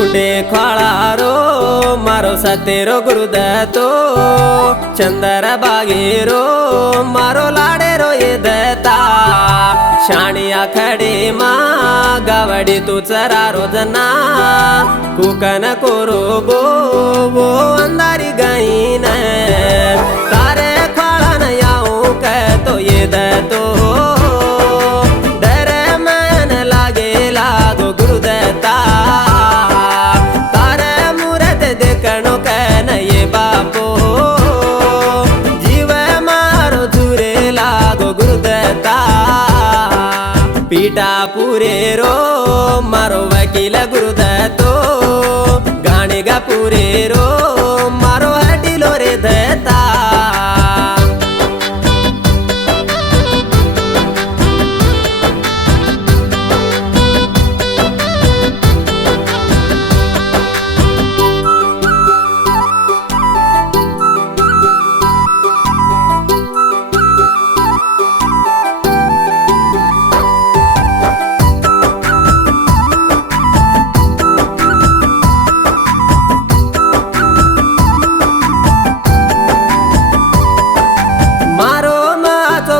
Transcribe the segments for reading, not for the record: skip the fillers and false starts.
ऊंडे ख्वाळारो मारो सतेरो गुरुदत्तो चंदर बागेरो मारो लाडेरो ये दत्ता शाणिया खडे मा गावडी तू चरा रोजना कुकन कोरो बो वो अंधारी गाईन तारे ख्वाळान याऊ कहतो ये दत्तो डर मन लागे लागो गुरुदत्ता पीटा पूरे रो मारो वकील गुरुदत्तो गाणे गा पूरे रो मारो हटिलो रे दत्ता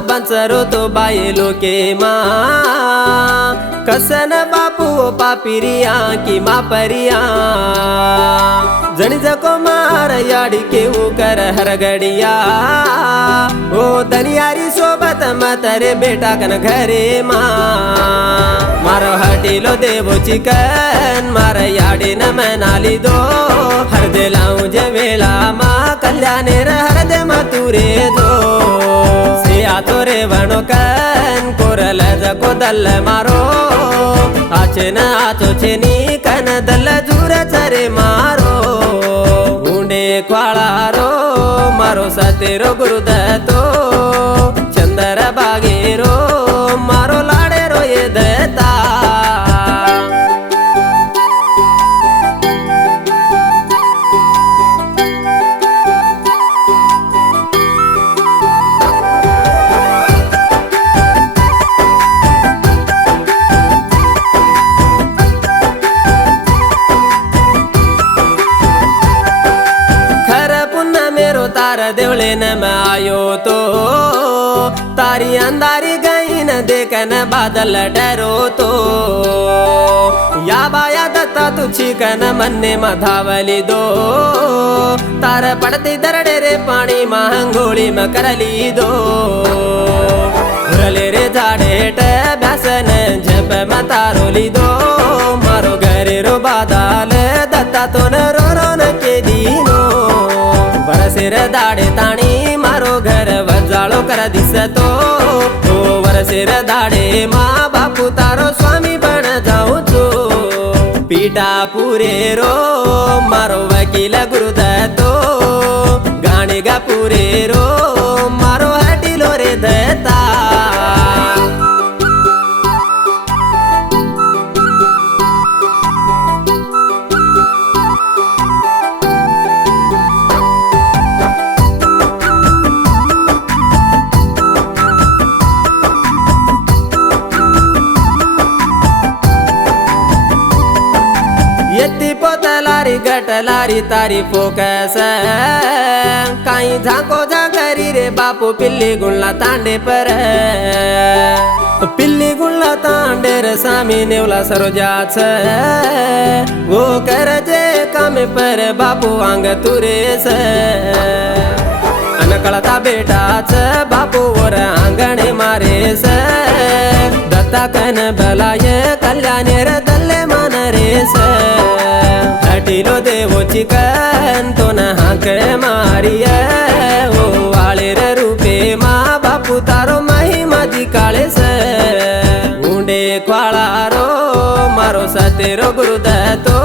बंसरो तो बायलो के माँ कसन बापू पापिरिया की माँ परिया जनी जको मार याड़ी के वो कर हर गड़िया ओ दनियारी सोबत मतरे बेटा कन घरे माँ मारो हटीलो देवो चिकन मार याड़ी न मनाली दो हर दे लाऊं जवेला माँ कल्याणे हर दे मतुरे दो तोरे वणुकन कोरल जको दल मारो आचे न आचो छेनी कन दल जूर चरे मारो ऊंडे ख्वाळारो मारो सतेरो गुरुदत्तो चंदर बागेरो मारो लाडेरो ये दत्ता तार देवले न मैं आयो तो तारी अंधारी गई न देखन बादल डरो तो या बाया दत्ता तू छिकन मन्ने मधावली दो तार पड़ती दरड़े रे पानी महंगोली में करली दो रले रे झाड़े ब्यासन झप मतारोली दो मारो घरे रो बादल दत्ता तो न रो न के दीनो वरसेर दाडे ताणी मारो घर वजाळो कर दिसतो ओ वरसेर दाडे मा बापू तारो स्वामी बन जाऊ छो पीटा पूरे रो मारो वकील गुरुदत्तो गाणे गा पूरे रो मारो हटिलो रे दत्ता पोतलारी गटलारी तारी फोकस काई झाको झाकरी रे बापू पिल्ली गुल्ला तांडे पर पिल्ली गुल्ला तांडे रे सामी नेवला सरोजाच वो कर जे काम पर बापू आंग तुरेस अनकळता बेटाच बापू वर आंगणे मारेस दत्ता कन बलाय कल्याणे रे दल्ले मन रेस हटिलो देवो चिकन तो न हाक मारिया ओ वाले रे रूपे माँ बापू तारो महिमा दिकाळे से ऊंडे ख्वाळारो मारो सतेरो गुरुदत्तो